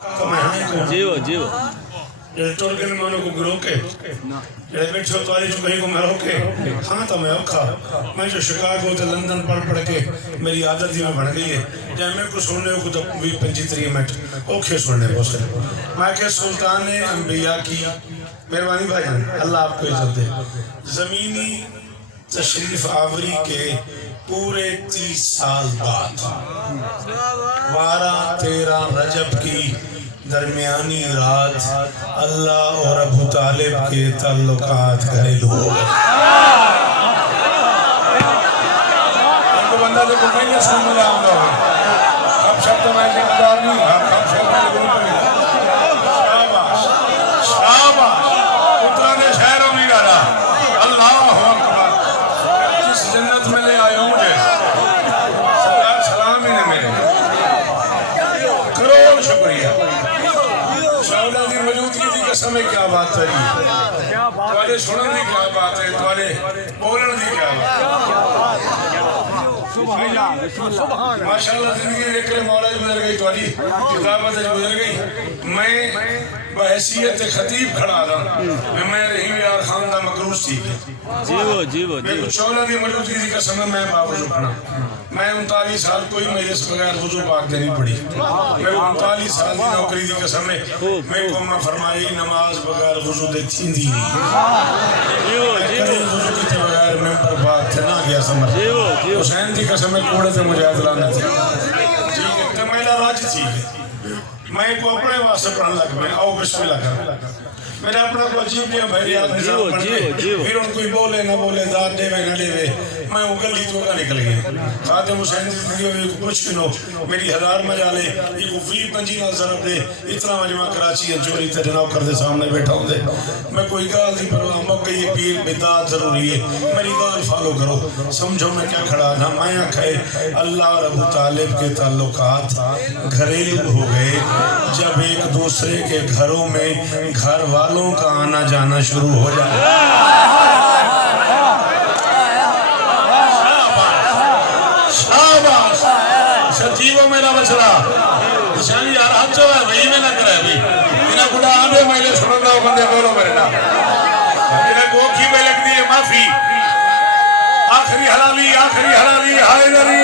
जीव जीव टुर के मैं को रोके बैठो तुम्हारी जो कहीं को मैं रोके हाँ तो मैं औखा मैं जो शिकागो तो लंदन पढ़ के मेरी आदत ही में बन गई है जब मैं कुछ सुनने को तो 20-25 मिनट औखे सुनने को से मैं के सुल्तान अंबिया की मेहरबानी भाईजान अल्लाह आपको इज्जत दे। ज़मीनी तशरीफ आवरी के पूरे 30 साल बाद 12-13 रजब की दरमियानी रात अल्लाह और अबू तालिब के ताल्लुकात घरेलू हो गए। इनको बंदा तो कुछ नहीं सुन रहा हूँ कब शब्द मैं जिम्मेदार नहीं कब शब्द मैं ग्रुप नहीं शाबाश शाबाश पुत्राने शहरों में डाला अल्लाह अकबर जिस जन्नत में ले आए मुझे सरदार सलाम ही ने मेरे करोड़ शुक्रिया मौजूदगी की कसम है क्या बात है तुम्हारे सुनने की क्या बात है तुम्हारे बोलने की क्या बात है माशाल्लाह जिंदगी एक मौला गुजर गई तुम्हारी किताबत गुजर गई मैं बहैसियत खतीब खड़ा था मैं रहीम यार खान का मकरूज थी जीवो जीवो जीवो शौला की मौजूदगी की कसम है मैं बावजूद खड़ा मैं 39 साल कोई मेरे से बगैर वुजू पाक देनी पड़ी मैं 39 साल की नौकरी की कसम है मैं को ना फरमाई नमाज बगैर वुजू दे थींदी नहीं कभी वुजू के बगैर मैं बर्बाद थे ना गया समझ हुसैन की कसम है कोड़े से मुझे अजलाना थी ठीक है तो मेरा राज थी मैं को अपने वास्ते पढ़ने लग मैं आओ बिस्मिल्लाह कर मेरा अपना को अजीब दिया भाई याद निजाम पढ़ के फिर उन कोई बोले ना बोले दाद देवे ना देवे मैं वो गली तो का निकल गया खातिम हुसैन की जिंदगी में कुछ भी नो मेरी 1000 मजाले ये को 20-25 ना जरब दे इतना मजमा कराची है चोरी ते जनाब कर दे सामने बैठा हूं दे मैं कोई गाल नहीं परवाह मक्के ये पीर बिदात जरूरी है मेरी गाल फॉलो करो समझो मैं क्या खड़ा ना मैं आखे अल्लाह और अबू तालिब के ताल्लुकात घरेलू हो गए जब एक दूसरे के घरों में घर वालों का आना जाना शुरू हो जाए शाबाश सजीवो मेरा बछड़ा निशानी यार अच्छो है वही में ना करे अभी बिना गुड़ा आंधे मैले सुन रहा बंदे बोलो मेरे ना बिना गोखी में लग दी है माफी आखिरी हलाली हाय नरी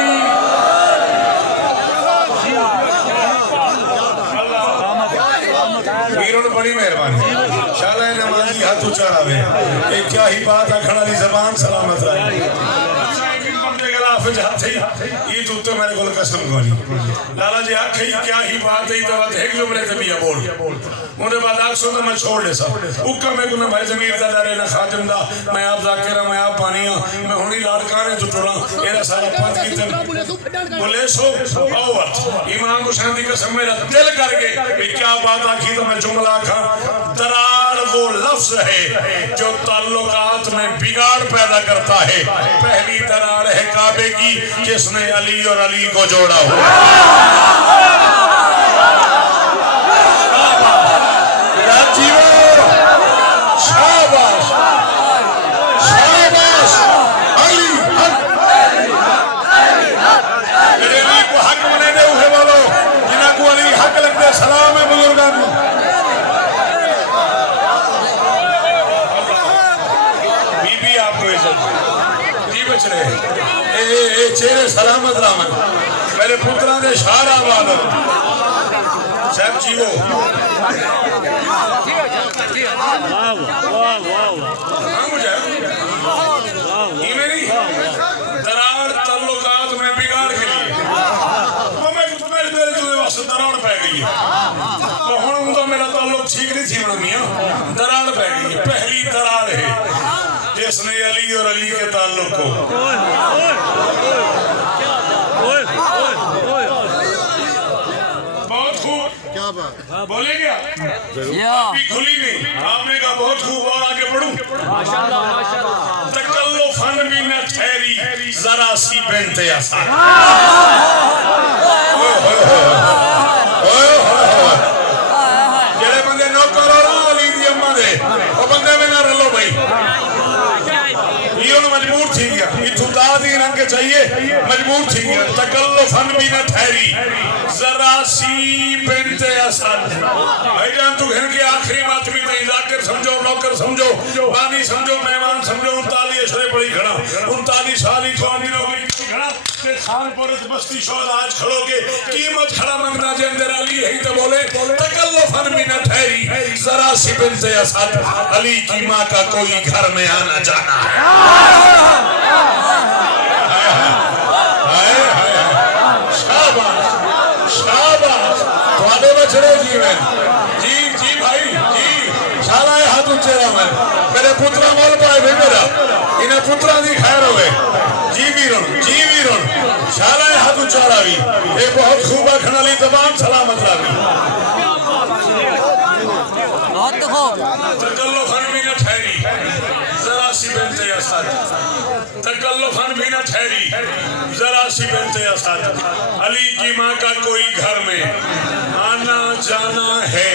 बड़ी मेहरबानी शाला नमाजी हाथ ऊंचा रहे एक क्या ही बात अखड़ा दी जबान सलामत रहे ये तो मेरे को कसम कोनी लाला जी आखे क्या ही बात है तो बात है कि जो मेरे तबिया बोल उनके बाद आखसो तो मैं छोड़ दे सा उक्का मैं को ना भाई जमीर दा दारे ना खातिम दा मैं आप जाकिरा मैं आप पानिया मैं हुनी लाड़काने तो टुरा एरा सारा पंथ की तन बोले सो औवत इमाम हुसैन दी कसम मेरा दिल कर गए क्या बात आखी तो मैं जुमला खा दरार वो लफ्ज है जो ताल्लुकात में बिगाड़ पैदा करता है पहली दरार है काबे की जिसने अली और अली को जोड़ा हुआ शाबाश शाबाश अली मेरे अली को हक मने दे उहे वालो जिन्हां को अली हक लगदे सलाम है बुजुर्गां नूं बीबी आपको इज्जत जी बच रहे ए चेहरे सलामत रामन मेरे पुत्रा दे शारा आबाद साहब जी वो दरार ताल्लुकात में बिगाड़ के लिए दरार पै गई है तो हुण तो मेरा ताल्लुक ठीक नहीं थी मियां दरार पै गई है पहली दरार है जिसने अली और अली के ताल्लुक को बहुत खूब बोले क्या अभी खुली नहीं आपने कहा बहुत खूब और आगे बढ़ूं माशाल्लाह तकल्लुफन भी न ठहरी जरा सी बेंते आसा जेड़े बंदे नौकर और अली दी अम्मा दे ओ बंदे में ना रलो भाई ये मजबूर थी गया इथू दादी रंग चाहिए मजबूर थी गया तकल्लुफन भी न ठहरी जरा सी बिन्ते असद भाईजान तू घर के आखिरी मातमी नहीं जाकर समझो नौकर समझो बानी समझो मेहमान समझो 39 अशरे पड़ी खड़ा 39 साल ही कौमी नौकरी खड़ा ते खानपुर बस्ती शोध आज खड़ो के कीमत खड़ा मंगना जे अंदर अली है तो बोले तकल्लुफन भी न ठहरी जरा सी बिन्ते असद अली की माँ का कोई घर में आना जाना जी भाई जी शाला हाथ ऊंचे रहा मेरे पुत्रा मोल पाए भाई मेरा इन्हें पुत्रा दी खैर हो जी वीरों शाला हाथ ऊंचा रही एक बहुत खूब रखने वाली तमाम सलामत रही तकल्लुफन भी न ठहरी जरा सी बिन्ते असद तकल्लुफन भी न ठहरी जरा सी बिन्ते असद अली की माँ का कोई घर में आना जाना है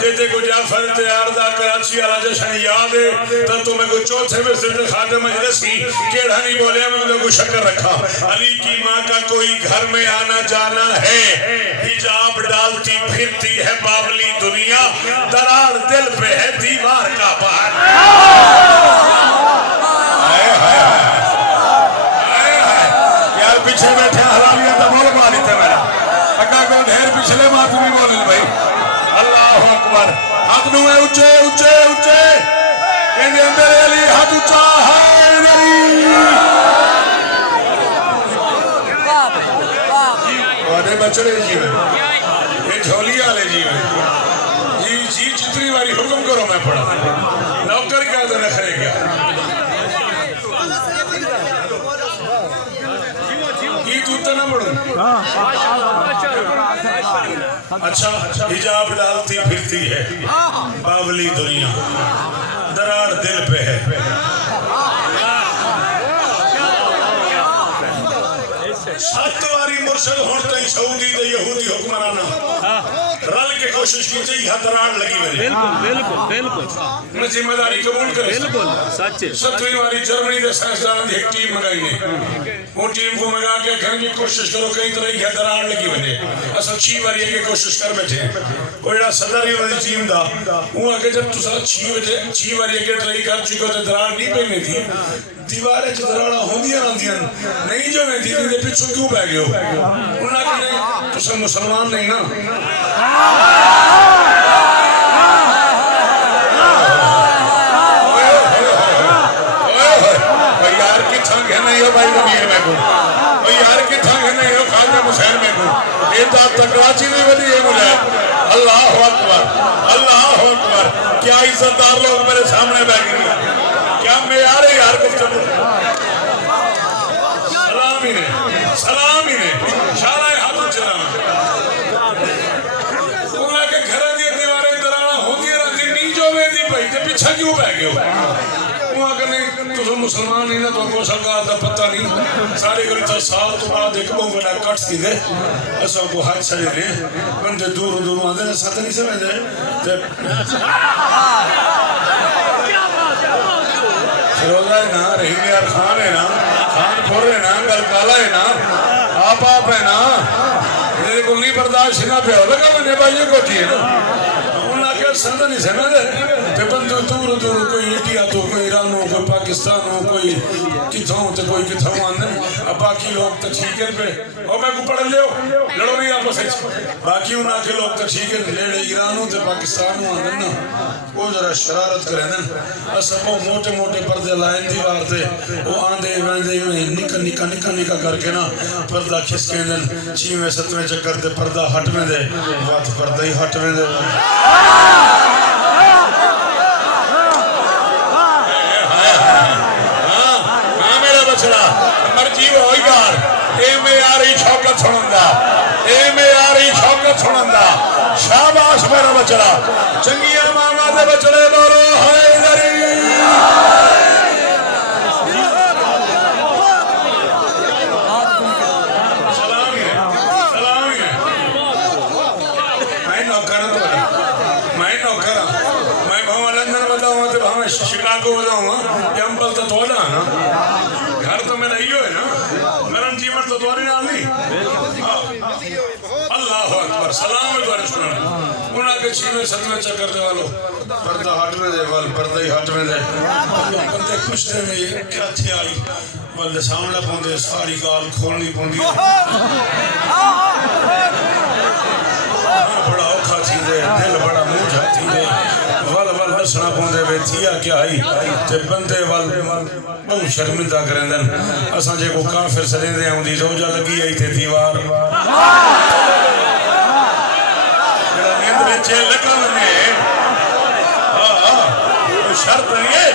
जेते को जाफर तैयार दा कराची वाला जश्न याद है तो तुम्हें को चौथे में सिर्फ खादम मजलिसी केड़ा नहीं बोले मैं को शक्कर रखा अली की माँ का कोई घर में आना जाना है हिजाब डालती फिरती है बावली दुनिया दरार दिल पे है दीवार का पहाड़ यार पीछे बैठे हरामिया तो बोल पा लेते मेरा अगर को ढेर पिछले बात भी बोले भाई अल्लाह अकबर हाथ नुए ऊंचे ऊंचे ऊंचे इनके अंदर अली हाथ ऊंचा है वादे बचड़े जीवे ये झोली वाले जीवे जी जितनी बारी हुक्म करो मैं पढ़ा नौकर क्या तो नखरे क्या ना पढ़ू अच्छा हिजाब डालती फिरती है बावली दुनिया दरार दिल पे है सत वारी मुर्शद होने तई सऊदी ते यहूदी हुक्मराना रल के कोशिश की थी दरार लगी मेरे बिल्कुल मैं जिम्मेदारी कबूल करे बिल्कुल सच 7वीं वारी जर्मनी के साइंसदान की एक टीम मंगाई ने वो टीम को मंगा के घर की कोशिश करो कई तरह की दरार लगी वने असल 6 बारी के कोशिश कर बैठे वो जेड़ा सदर ही वाली टीम दा वो आगे जब तुसा 6 बारी के ट्राई कर चुके तो दरार नहीं पईनी थी दीवारें च दराड़ा होंदियां रहंदियां नहीं जो मैं दीदी दे पीछे क्यों पै गए हो उन्हां के तुसा मुसलमान नहीं ना यार की थंग है नहीं हो भाई अमीर में को यार की थंग है नहीं हो खाजा हुसैन में को ये तो आप कराची में बनी है मुझे अल्लाह अकबर क्या इज्जतदार लोग मेरे सामने बैठ गए क्या मैं यार कुछ सलाम ही ने शाला हाथ चलाना उन्हें के घर दी दीवारें दराड़ा होंदी रहंदी नी जो वेंदी भाई ते पीछे क्यों पै गए वो अगर नहीं तो मुसलमान नहीं ना तो को सरकार का पता नहीं सारे गली तो साल तो बाद एक बहु बड़ा कट थी दे असा को हाथ छड़े ने बंदे दूर आंदे ने सत नहीं समझदे ते फिरोजा है ना रहीम यार खान है ना खानपुर है ना गलकाला है ना आप है ना मेरे को नहीं बर्दाश्त ना पे लगा मैंने भाई को थी ना उन्हें क्या समझ नहीं समझ ते बंदे दूर कोई इंडिया तो कोई ईरान हो कोई पाकिस्तान हो कोई किथों तो कोई किथों आंदे अब बाकी लोग तो ठीक है पे और मैं को पढ़ लियो लड़ो नहीं आपस में बाकी उन्हें के लोग तो ठीक है लेड़े ईरान हो ते पाकिस्तान हो आंदे ना वो जरा शरारत करे ना सब मोटे पर्दे लाए दीवार ते वो आंदे वेंदे निका करके ना पर्दा खिसके देन 6वें 7वें चक्कर ते पर्दा हट में दे बात पर्दा ही हट में दे हां मेरा बछड़ा मर्जी होई यार ए में यार ई शौकत सुनंदा शाबाश मेरा बछड़ा चंगिया मामा दे बछड़े बोलो हैदरी शिकागो बताऊंगा जंपल तो थोड़ा ना घर तो मेरा यो है ना तो तुम्हारे नाल नहीं अल्लाह अकबर सलाम है तुम्हारे सुनने उन्हां के 6वें 7वें चक्कर दे वालो पर्दा हटवे दे वाल पर्दा ही हटवे दे बंदे कुछ दे में क्या थी आई वाले सामने पौंदे सारी गाल खोलनी पौंदी बड़ा औखा थी दे दिल बड़ा मुंह जाती दे वल वल दसना पौंदे वे थिया क्या आई ते बंदे वल बहुत शर्मिंदा करेंदन असां जे को काफिर सरेंदे आउंदी रोजा लगी आई ते दीवार जेड़ा नींद में लगा ने शर्त नहीं है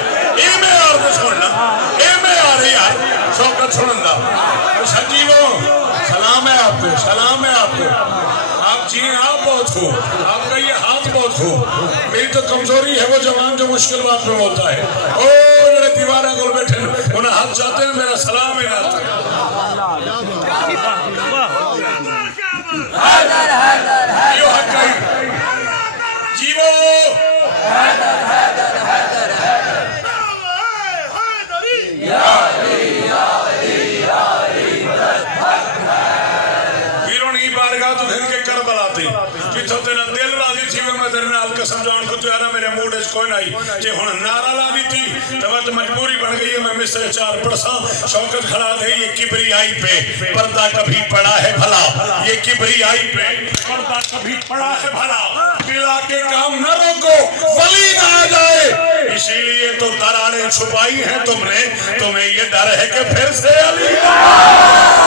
ए में और तो सुनना ए में आ रही यार शौकत सुनंदा सजीवो सलाम है आपको आप जी आप बहुत हो आपका ये हाथ बहुत हो मेरी तो कमजोरी है वो जवान जो मुश्किल बात में होता है ओ मेरे दीवारा को बैठे उन्हें हाथ जाते हैं मेरा सलाम है आता यो हक जीवो कसम जान को त्यारा मेरे मूड इस कोई नहीं जे हुन नारा ला दी थी तब मजबूरी बन गई है मैं मिस्र 4 पड़सा शौकत खड़ा दे ये किबरी आई पे पर्दा कभी पड़ा है भला ये किबरी आई पे पर्दा कभी पड़ा है भला पिला के काम न रोको वली ना आ जाए इसीलिए तो दरारें छुपाई हैं तुमने तुम्हें ये डर है कि फिर से अली अल्लाह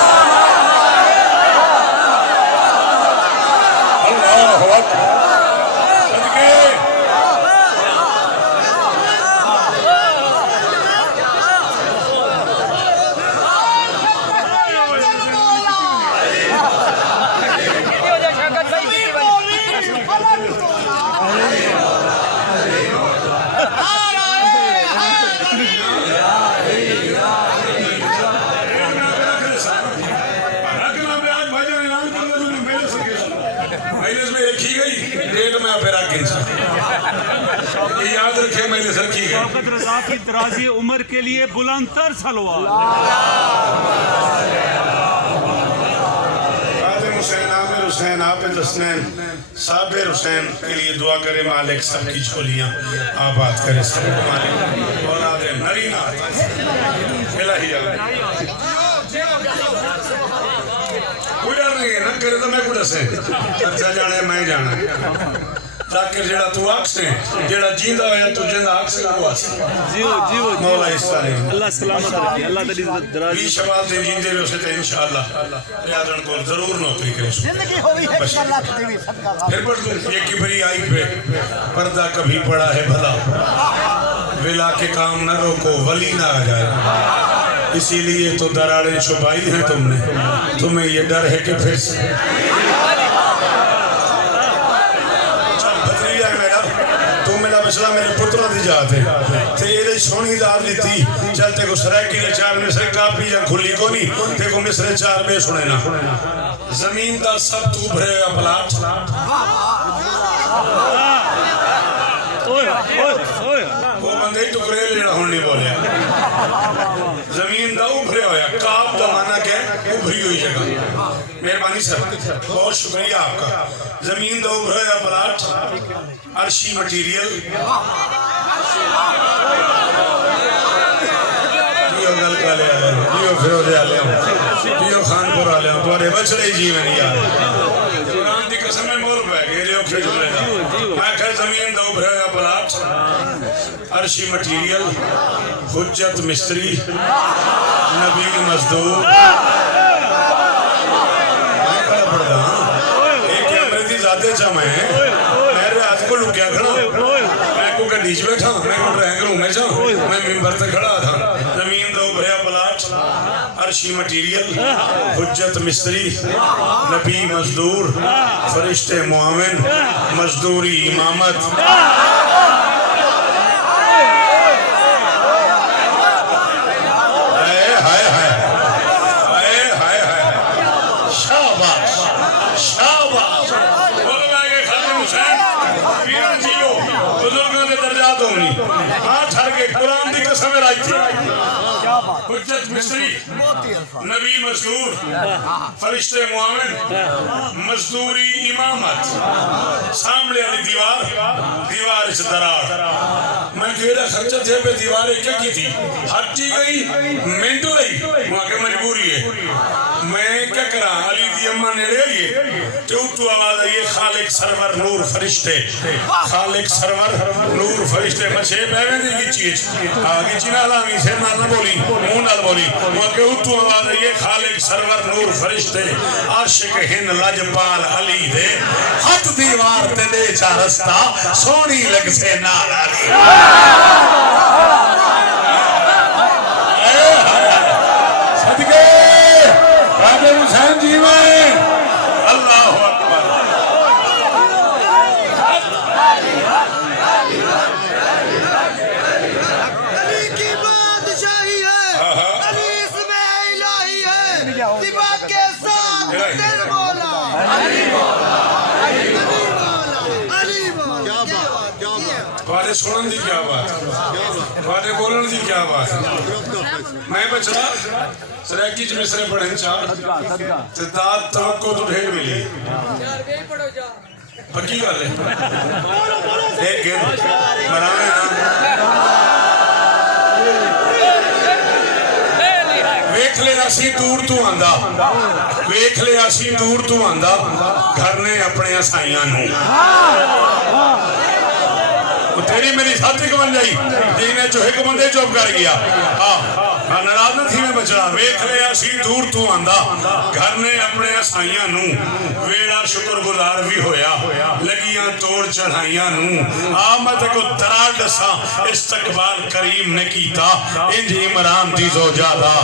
अकबर याद रखे मैंने सर की शौकत रजा की दराजी उम्र के लिए बुलंदतर सलवार हुसैन आबिद हुसैन साबिर हुसैन के लिए दुआ करे मालिक सबकी झोलियां आबाद करे सब मालिक औलाद नरीना इलाही कोई डर नहीं है ना करे तो मैं कुछ से अच्छा जाने मैं जाना जाकर जेड़ा तू आखसे जेड़ा जींदा होया तू जिंदा आखसे वो आसे जीओ मौला इस्लाम अल्लाह सलामत रखे अल्लाह तेरी दराजी शबाब दे जींदे रहो से इंशाअल्लाह रियाजन को जरूर नौकरी करे जिंदगी होवी है अल्लाह देवी सदका फिर पर तू ये किबरी आई पे पर्दा कभी पड़ा है भला विला के काम न रोको वली ना आ जाए इसीलिए तो दरारें छुपाई हैं तुमने तुम्हें ये डर है कि फिर से मसला मेरे पुत्रों की जात है तेरे सोनी दाद दी थी चल ते को सराकी ने 4 मिसरे कापी या खुली को नहीं ते को मिसरे 4 बे सुने ना जमीन दा सब तू भरेगा प्लाट वो बंदे टुकड़े लेना होने बोले जमीन दा उभरे होया काप दा माना क्या उभरी हुई जगह मेहरबानी सर बहुत शुक्रिया आपका जमीन दा उभरे होया प्लाट अर्शी मटीरियल यो गल का ले आया यो फिरोजे आ ले यो खानपुर आ ले तुम्हारे बछड़े जीवन यार कुरान दी कसम में मोर पे गए लियो फिर जुड़ेगा मैं कह जमीन दा उभरे होया प्लाट अर्शी मटीरियल हुज्जत मिस्त्री नबी मजदूर मैं खड़ा पड़ता एक कैमरे दी जाते चा मैं आज को लुक गया खड़ा मैं को गड्डी च बैठा मैं को ड्राइंग रूम में जा मैं मिंबर पे खड़ा था जमीन दो भरिया प्लाट अर्शी मटीरियल हुज्जत मिस्त्री नबी मजदूर फरिश्ते मुआविन मजदूरी इमामत शाबाश शाबाश बोलो मैं खालिद हुसैन वीर जियो बुजुर्गों के दर्जात होनी हां ठर के कुरान दी कसम राई थी हुज्जत मिस्री नबी मजदूर फरिश्ते मुआविन मजदूरी इमामत सामने वाली दीवार इस दरार मैं केड़ा खर्चा थे पे दीवार क्या की थी हटी गई मिनटों रही वहां के मजबूरी है मैं क्या करा अली दी अम्मा नेड़े आई तो तू आवाज आई खालिक सरवर नूर फरिश्ते खालिक सरवर नूर फरिश्ते बचे बैवे दी की चीज आगे चिना लावी से ना बोली मुंह ना बोली वो के तू आवाज आई खालिक सरवर नूर फरिश्ते आशिक हिन लजपाल अली दे हथ दीवार ते दे चा रास्ता सोनी लग से नाल अली सदके राजा हुसैन जी में अल्लाह अकबर अली की बादशाही है अली इसमें इलाही है दिबा के साथ दिल बोला अली बोला अली बोला क्या बात तुम्हारे सुनन दी क्या बात तुम्हारे बोलन दी क्या बात मैं बचड़ा सराकी च मिसरे पढ़े चार दाद तवक्को तो ढेर मिली पक्की गल है एक गेम मरावे वेख ले असी दूर तू आंदा वेख ले असी दूर तू आंदा घर ने अपने साइयां नू तेरी मेरी साथी को बन जाई जिन्हें जो एक बंदे चुप कर गया हां नाराज न थी मैं बचड़ा वेख ले असी दूर तू आंदा घर ने अपने साइयां नू वेड़ा शुक्रगुजार भी होया लगियां तोड़ चढ़ाइयां नू आ मैं ते को दरा दसा इस्तकबाल करीम ने कीता इंज इमरान दी जोजादा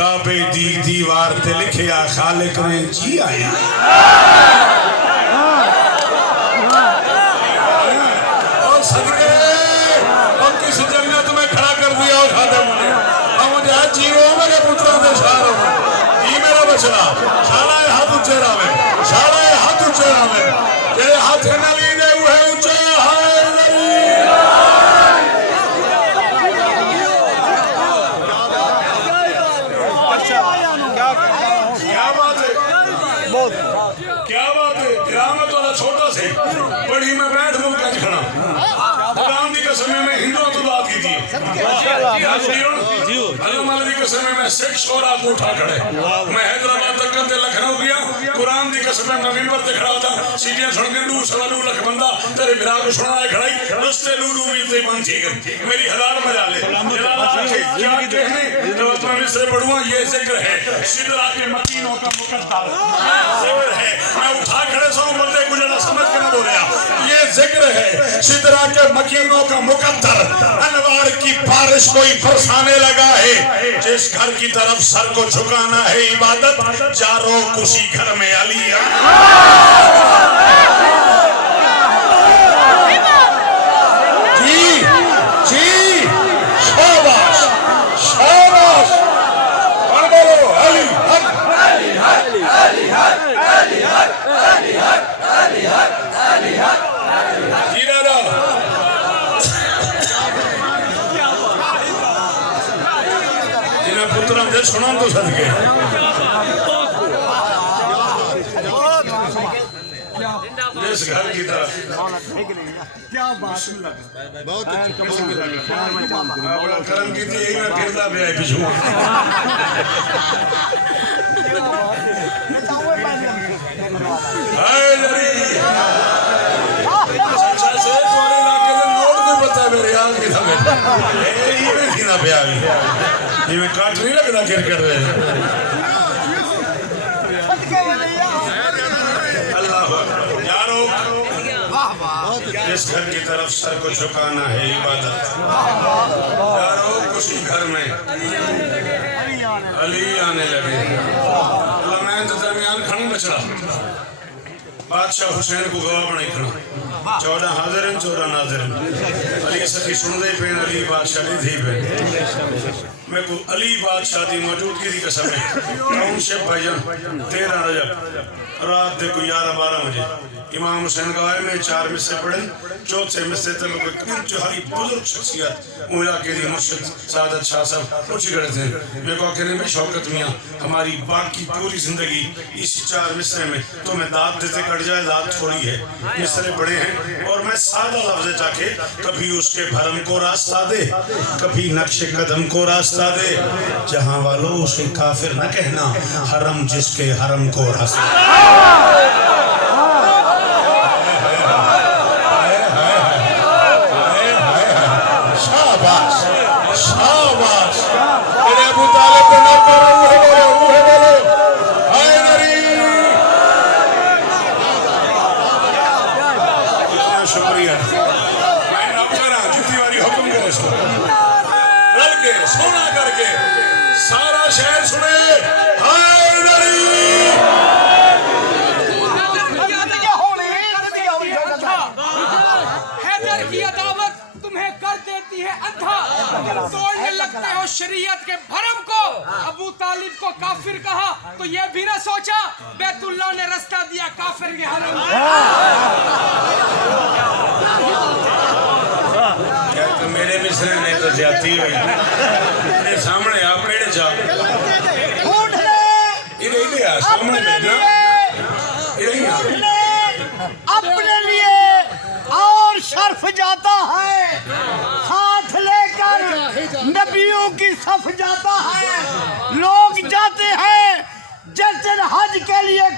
काबे दी दीवार ते लिखया खालिक ने जी आया सदके और किस जन्नत में खड़ा कर दिया और खाते मुझे अब मुझे जीवो मेरे पुत्रों के शार ये मेरा बचड़ा शाला हाथ ऊंचे रावे शाला हाथ ऊंचे रावे तेरे हाथ न लीदे हुए ऊंचे हाय क्या बात है गिरामत वाला छोटा से बड़ी में बैठ मुंह का खड़ा कुरान दी कसम में हिंदुओं तो बात की थी अल्लाह माला दी कसम में सिख शोरा को उठा खड़े मैं हैदराबाद तक ते लखनऊ गया कुरान दी कसम में मिंबर ते खड़ा था सीढ़ियां सुन के 2 लाख बंदा तेरे बिरा को सुनाए खड़ाई रस्ते लूलू भी ते बंद थी मेरी हजार मजा ले क्या कहने तो मैं मिस्र पढ़ूंगा ये जिक्र है सिदरा के मकीनों का मुकद्दर जिक्र है मैं उठा खड़े सौ बंदे गुजरा समझ के ना बोलिया ये जिक्र है सिदरा के मकीनों का मुकद्दर अनवार की बारिश कोई बरसाने लगा है जिस घर की तरफ सर को झुकाना है इबादत चारों उसी घर में अली जी जी शाबाश शाबाश और बोलो अली हक अली हक अली हक अली हक अली हक अली हक अली हक जी दादा जिन्हें पुत्रों से सुना तो सदके जिस घर की तरफ क्या बात बहुत बड़ा करम की थी यही मैं फिरता भी आई पिछू हाय लड़ी अच्छा से तोरे इलाके में नोट नहीं पता मेरे यार की समय ये में थी ना प्यार ये में काट नहीं लगता क्रिकेट में अल्लाह यारो जिस घर की तरफ सर को झुकाना है इबादत यारो उसी घर में अली आने लगे अल्लाह मैं तो दरमियान खड़ा बचड़ा बादशाह हुसैन को गवाह बनाई खड़ा 14 हाजिर 14 नाजिर अली सखी सुन दे पे अली बादशाह दी थी पे मैं को अली बादशाह दी मौजूदगी दी कसम है टाउनशिप भाईजान 13 रजब रात दे को 11-12 बजे इमाम हुसैन गवाए में 4 मिसरे पढ़े, चौथे मिसरे तक कोई हरी बुजुर्ग शख्सियत उला के लिए मुर्शिद सादत शाह साहब पूछ गए थे। मैं को कहने में शौकत मियां हमारी बाकी पूरी जिंदगी इसी 4 मिसरे में तुम्हें दाद देते कट जाए, दाद थोड़ी है, मिसरे पढ़े हैं। और मैं सादा लफ्ज़ जाके कभी उसके भरम को रास्ता दे, कभी नक्शे कदम को रास्ता दे, जहां वालों उसे काफिर न कहना, हरम जिसके हरम को रास्ता। शाबाश शाबाश मेरे अबू तालिब को न करो, वो बोलो हाय नरी। इतना शुक्रिया मैं रब करा जितनी बारी हुक्म करो इसको रल के सोना करके सारा शहर सुने हाय नरी। हैदर की अदावत तुम्हें कर देती है अंधा, तोड़ने लगते हो शरीयत के भरम को। अबू तालिब को काफिर कहा तो ये भी ना सोचा बैतुल्लाह ने रास्ता दिया काफिर के हरम। तो मेरे मिसरे ने तो जाती हुई मेरे सामने आप मेरे जा इधर सामने भेजना अपने लिए और शर्फ जाता है, साथ लेकर नबियों की सफ जाता है। लोग जाते हैं जिस दिन हज के लिए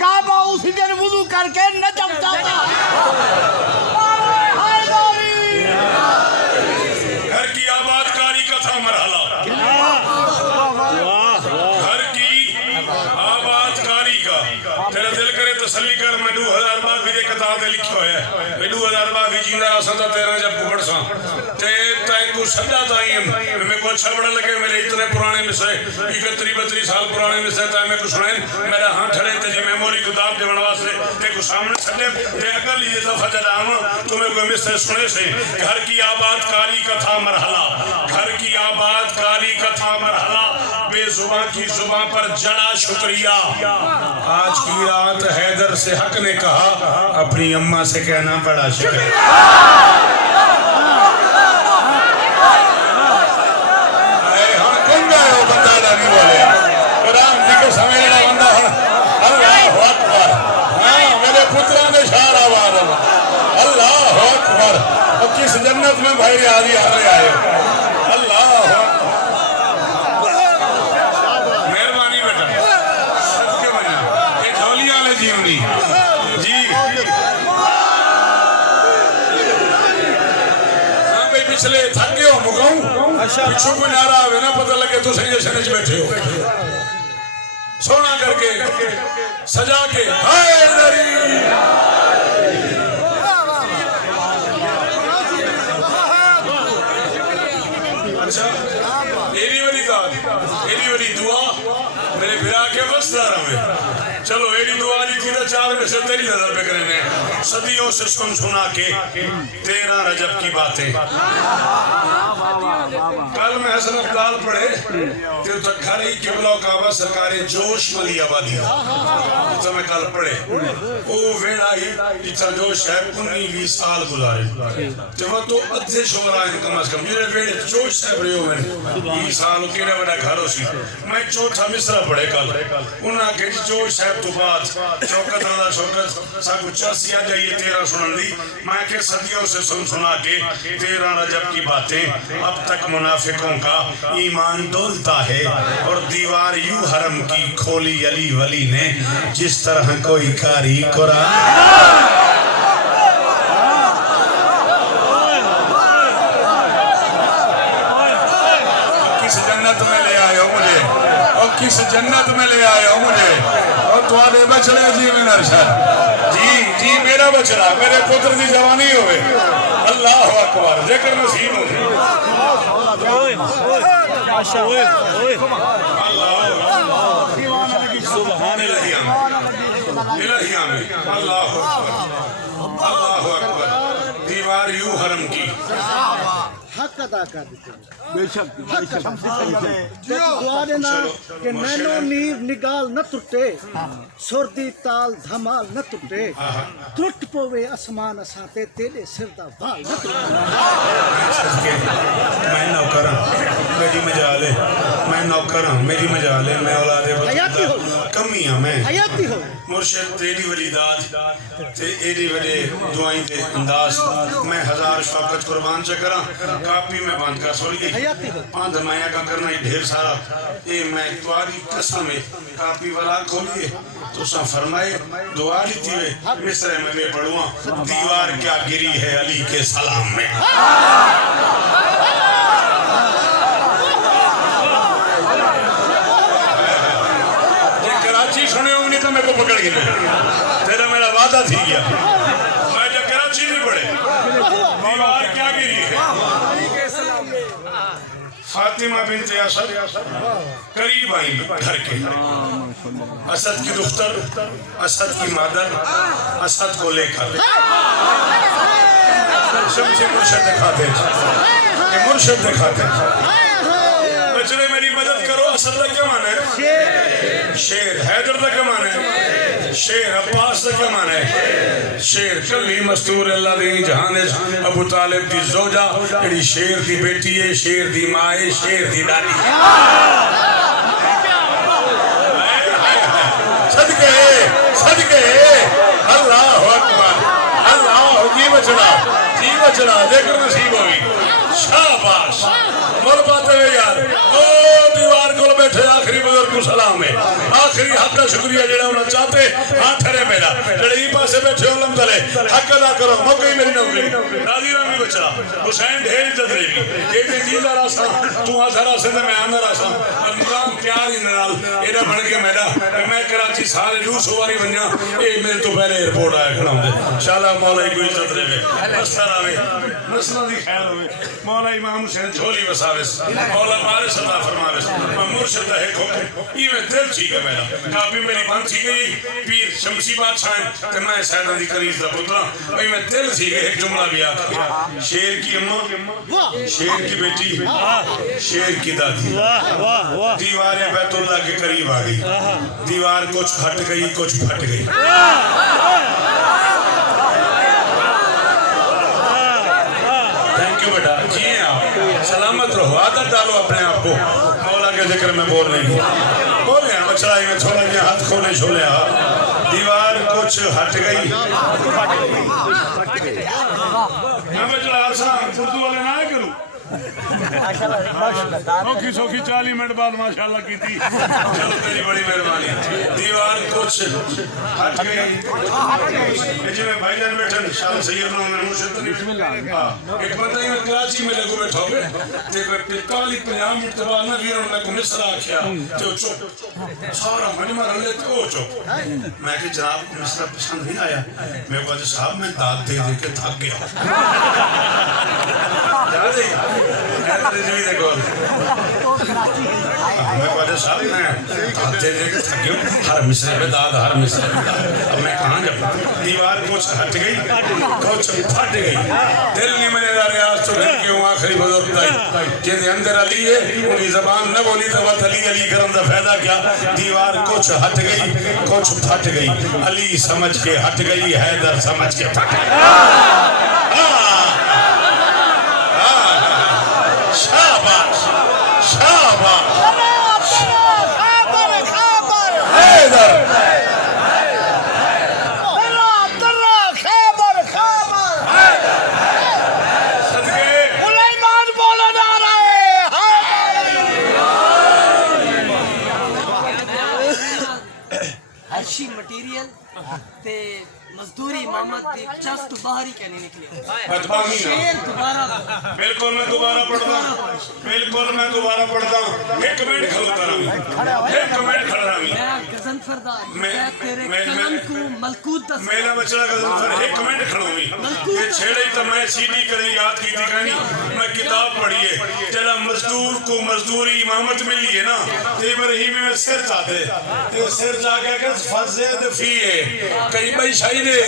काबा उसी दिन वुजू करके नजम जाता है। घर की आबादकारी का था मरहला, घर की आबादकारी का तेरा दिल करे तसल्ली कर। मैं 2000 बार भी किताब में लिखा है, मैं 2000 बार भी जिंदा रहा था तेरा जब कुबड़ सा ते तय को सदा ताई मेरे को अच्छा बड़ा लगे। मेरे इतने पुराने मिसरे 31-32 साल पुराने मिसरे ताई मैं कुछ सुने मेरा हाथ खड़े तेरी मेमोरी किताब दे बनवा से ते को सामने सदे ते अकल ये दफा जदाम तुम्हें कोई मिसरे सुने से। घर की आबादकारी का था मरहला, घर की आबादकारी का था मरहला, बेजुबान की जुबान पर जड़ा शुक्रिया। आज की रात हैदर से हक ने कहा अपनी अम्मा से कहना बड़ा शुक्रिया। मेरे पुत्रा ने शारा अल्लाह अकबर। किस जन्नत में भाई यारी आ रहे आए अल्लाह मेहरबानी बेटा सबके बना ये झोली वाले जीवनी जी। हाँ भाई पिछले थके हो मुकाऊं पिछू को नारा आवे ना पता लगे तो सही जश्न में बैठे हो सोना करके सजा के हाय नरी। अच्छा एरी वाली दुआ मेरे बिरा के वस्तार में चलो एरी दुआ जी थी 4 में से तेरी नजर पे करने सदियों से सुना के 13 रजब की बातें। कल मैं हसन अब्दाल पढ़े तो घर ही किबला काबा सरकारे जोश मली आबादी तो मैं कल पढ़े ओ वेड़ा ही इतना जोश है 19-20 साल गुजारे तो वो तो अद्धे शुमरा कम से कम मेरे वेड़े जोश है बड़े मैंने 20 साल केड़ा बड़ा घर होसी। मैं चौथा मिसरा पढ़े कल उन्हें के जोश है तो बात शौकत रदा शौकत सब 85 आ जाइए 13 सुनन दी मैं के सदियों से सुना के 13 रजब की बातें। अब तक मुनाफिकों का ईमान डोलता है और दीवार यूं हरम की खोली अली वली ने जिस तरह कोई कारी कुरान। किस जन्नत में ले आए हो मुझे और किस जन्नत में ले आए हो मुझे और तुम्हारे बछड़े जी में नरशा जी जी मेरा बछड़ा मेरे पुत्र की जवानी होवे अल्लाह अकबर जिक्र नसीब हो सुभान अल्लाह अकबर दीवार यूं हरम की हक अदा कर दिते बेशक दुआ देना कि नैनो नीर निगाल न टुटे सुरदी ताल धमाल न टुटे टुट पवे आसमान असाते तेरे सिर दा वाल न टुटे मैं नौकर मेरी मजाल है मैं नौकर मेरी मजाल है मैं औलादे हयाती हो कमी हां मैं हयाती हो मुर्शिद तेरी वली दात ते एडी वडे दुआई दे अंदाज मैं हजार शौकत कुर्बान च करा कापी में बंद कर छोड़ गई हयाती हो पांच माया का करना ही ढेर सारा ये मैं तुम्हारी कसम है कापी वाला खोलिए तो सा फरमाए दुआ दी थी मिस्र में मैं पढ़ूंगा दीवार क्या गिरी है अली के सलाम में कराची सुने होंगे तो मेरे को पकड़ गया तेरा मेरा वादा थी गया मैं जब कराची में पढ़े दीवार क्या गिरी है फातिमा बिनते असद करीब आई घर के असद की दुख्तर असद की मादर असद को लेकर सबसे मुर्शद दिखाते ये मुर्शद दिखाते बचड़े मेरी मदद करो असद का क्या माना है शेर हैदर का क्या माना है शेर अब्बास का क्या माना है शेर कली मस्तूर अल्लाह दी जहान अबू तालिब दी जोजा जेडी शेर दी बेटी है शेर दी मां है शेर दी दादी सदके सदके अल्लाह अकबर अल्लाह जी बचड़ा जिक्र नसीब होगी शाबाश मोर बात है यार ओ दीवार को बैठे आखिरी बुजुर्ग को सलाम है आखिरी हक का शुक्रिया जेड़ा उन्हें चाहते हां ठहरे मेरा जेड़े ई पासे बैठे उलम तले हक अदा करो मौके मेरी नौकरी राजी रामी बचड़ा हुसैन ढेर इज्जत लेगी ये भी दीदा रासा तू आधा रासे ते मैं आंदा रासा अल्लाह प्यार ही नाल एदा बन के मेरा मैं कराची सारे लूस वारी बन्या ए मेरे तो पहले एयरपोर्ट आया खड़ा होंदे इंशाल्लाह मौला की इज्जत देवे असर आवे नस्ल दी खैर होवे मौला इमाम हुसैन झोली वसावेस मौला वारिस अता फरमावेस मुर्शिद है हुक्म ई में दिल ठीक है मेरा काबी मेरी बंद थी गई पीर शमसी बादशाह ते मैं सैयदा दी करीज दा पुत्रा ई में दिल ठीक है एक जुमला भी आ शेर की अम्मा शेर की बेटी शेर की दादी दीवार बैतुल्लाह के करीब आ गई दीवार कुछ हट गई कुछ फट गई थैंक यू बेटा जी आप सलामत रहो आदत डालो अपने आप को मौला के जिक्र में बोल नहीं बोले बचड़ा में छोड़ा गया हाथ खोले छोले दीवार कुछ हट गई बचड़ा उर्दू वाले ना करूं सौखी सौखी 40 मिनट बाद माशाल्लाह की थी चलो तेरी बड़ी मेहरबानी दीवार कुछ हट गई जिਵੇਂ भाईजान बैठे शाम सैयद मोहम्मद मुर्शिद एक बंदा ही कराची में लगो बैठो ते 45-50 मिनट बाद ना वीर ने को मिस्र आख्या तो चुप सारा मजमा रले तो चुप मैं कि जनाब को मिस्र पसंद नहीं आया मैं बाज साहब मैं दाद दे के थक गया याद है जी देखो मैं बाज साहब मैं दाद दे के थक गया हर मिस्र में दाद हर मिस्र में दाद अब मैं कहां जाऊं दीवार कुछ हट गई कुछ फट गई दिल नहीं मैंने रियाज तो क्यों आखिरी बुजुर्ग तक के अंदर अली है उनकी जबान न बोली तो वत अली अली करम का फायदा क्या दीवार कुछ हट गई कुछ फट गई अली समझ के हट गई हैदर समझ के फट गई शाबाश शाबाश हैदर मटेरियल ते मजदूरी मोहम्मद दी जस्ट बाहर ही कहने निकले शेर दोबारा बिल्कुल मैं दोबारा पढ़ता एक मिनट खलोता रही एक मिनट खड़ा रही मैं गजनफर दा मैं तेरे कलम को मलकूत दा मेरा बचड़ा गजनफर एक मिनट खड़ोगी ये छेड़े तो मैं सीधी करें याद की थी कहानी मैं किताब पढ़ी है चला मजदूर को मजदूरी इमामत मिली है ना ते इब्राहिम में सिर चाहते ते सिर जाके कर फजे दफी है कई भाई शायरे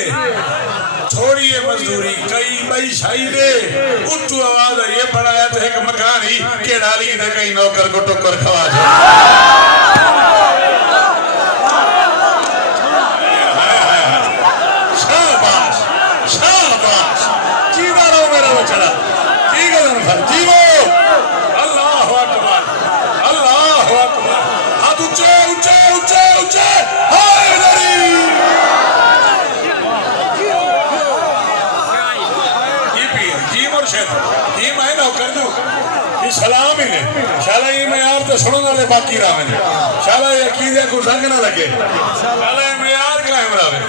छोड़िए मजदूरी कई भाई शायरे उच्च आवाज है ये बनाया तो एक मकान ही के डाली ने कई नौकर को टक्कर खवा दे चला ठीक है जीवो अल्लाह अकबर अल्लाह अकबर हाथ ऊंचे ऊंचे ऊंचे ऊंचे हाय लड़ी जी पीर जी मुर्शिद जी मैं नौकर दो ये सलाम ही ने शाला ये मैं यार तो सुनो वाले बाकी रहा मैंने शाला ये अकीदे को संग ना लगे शाला ये मैं यार कायम रहे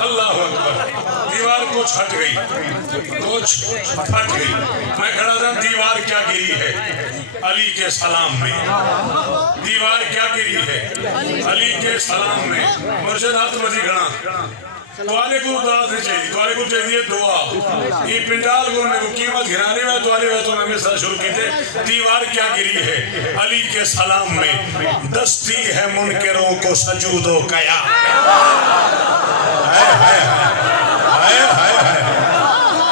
अल्लाह अकबर दीवार कुछ हट गई कुछ फट गई मैं खड़ा था दीवार क्या गिरी है अली के सलाम में दीवार क्या गिरी है अली के सलाम में मुर्शिद हाथ मजी खड़ा तुआले को दाद नहीं चाहिए तुआले को चाहिए दुआ ये पिंडाल को मेरे को कीमत गिराने में तुआले में तो मैं सर शुरू की थे दीवार क्या गिरी है अली के सलाम में दस्ती है मुनकरों को सजूदो कया हाय हाय हाय हाय हाय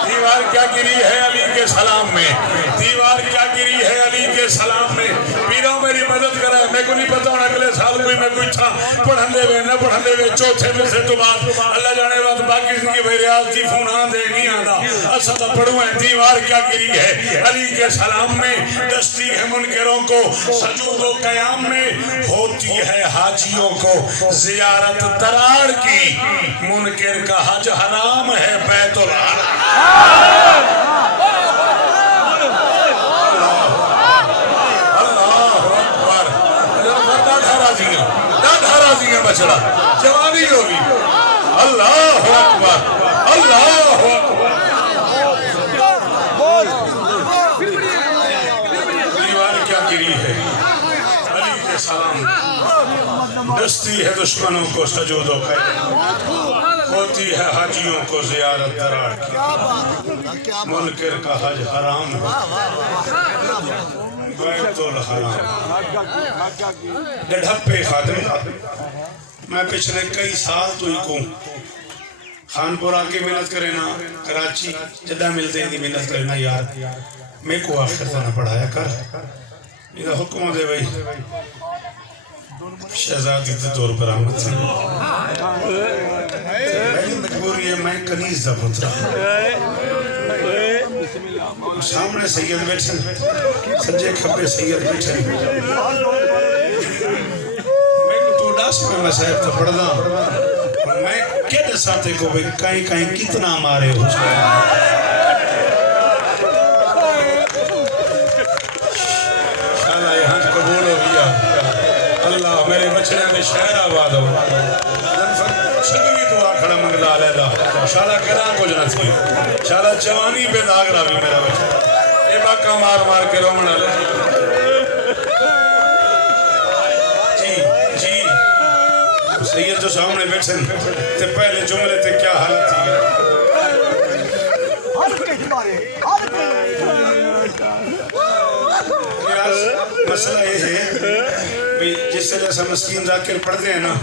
दीवार क्या गिरी है अली के सलाम में दीवार क्या गिरी है अली के सलाम में पीरों मेरी मदद करे मेरे को नहीं पता अगले साल कोई मैं कोई था पढ़न दे न पढ़न दे चौथे में से तो बात अल्लाह जाने बात बाकी जिंदगी मेरे आज जी फोन आंदे नहीं आंदा असा तो पढ़ू है दीवार क्या गिरी है अली के सलाम में दस्ती है मुनकरों को सजूदो कयाम में होती है हाजियों को जियारत दरार की मुनकर का हज हराम है बैतुल बचड़ा जवानी होगी अल्लाह अकबर अल्लाह अकबर दीवार क्या गिरी है अली के सलाम दस्ती है दुश्मनों को सजूदो होती है हाजियों को जियारत दरार की मुनकर का हज हराम बैतुल हराम डढ़प्पे खादिम मैं पिछले कई साल तो ही को खानपुर आके मेहनत करे ना कराची जदा मिलते ही मेहनत करना यार मेरे को आखिर ना पढ़ाया कर इधर हुक्म दे भाई शहजादी के तौर पर आमद थी मेरी मजबूरी है मैं कनीज दा पुत्रा सामने सैयद बैठे सज्जे खब्बे सैयद बैठे मैं साहब तो पढ़दा मैं क्या दसाते को भाई कहीं कहीं कितना मारे हो यहाँ कबूल हो गया अल्लाह मेरे बच्चे में शहर आबाद हो सगली दुआ खड़ा मंगला लेदा शाला करा कुछ न थी शाला जवानी पे दाग रहा भी मेरा बच्चा ये बाका मार मार के रोमना ले सैयद जो सामने बैठे ते पहले जुमले ते क्या हालत थी मसला ये है जिस तरह से मस्कीन जाकर पढ़ते हैं ना